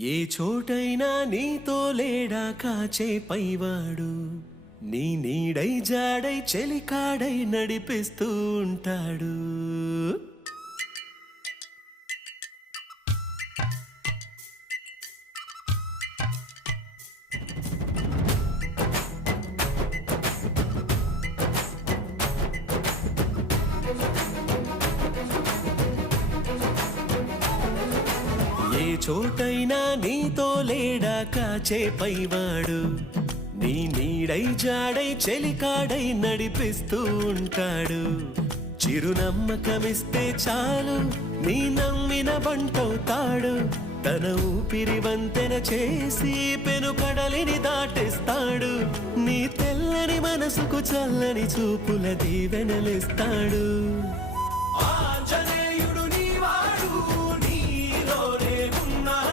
ఏ చోటైనా నీతో లేడా కాచే పైవాడు, నీ నీడై జాడై చెలికాడై నడిపిస్తూ ఉంటాడు. ఏ చోటైనా నీతో లేడా కాచే పైవాడు, నీ నీడై జాడై చెలికాడై నడిపిస్తూ ఉంటాడు. చిరునమ్మకమిస్తే చాలు నీ నమ్మిన బంటవుతాడు. తన ఊపిరి వంతెన చేసి పెను కడలిని దాటిస్తాడు. నీ తెల్లని మనసుకు చల్లని చూపుల దీవెనలిస్తాడు.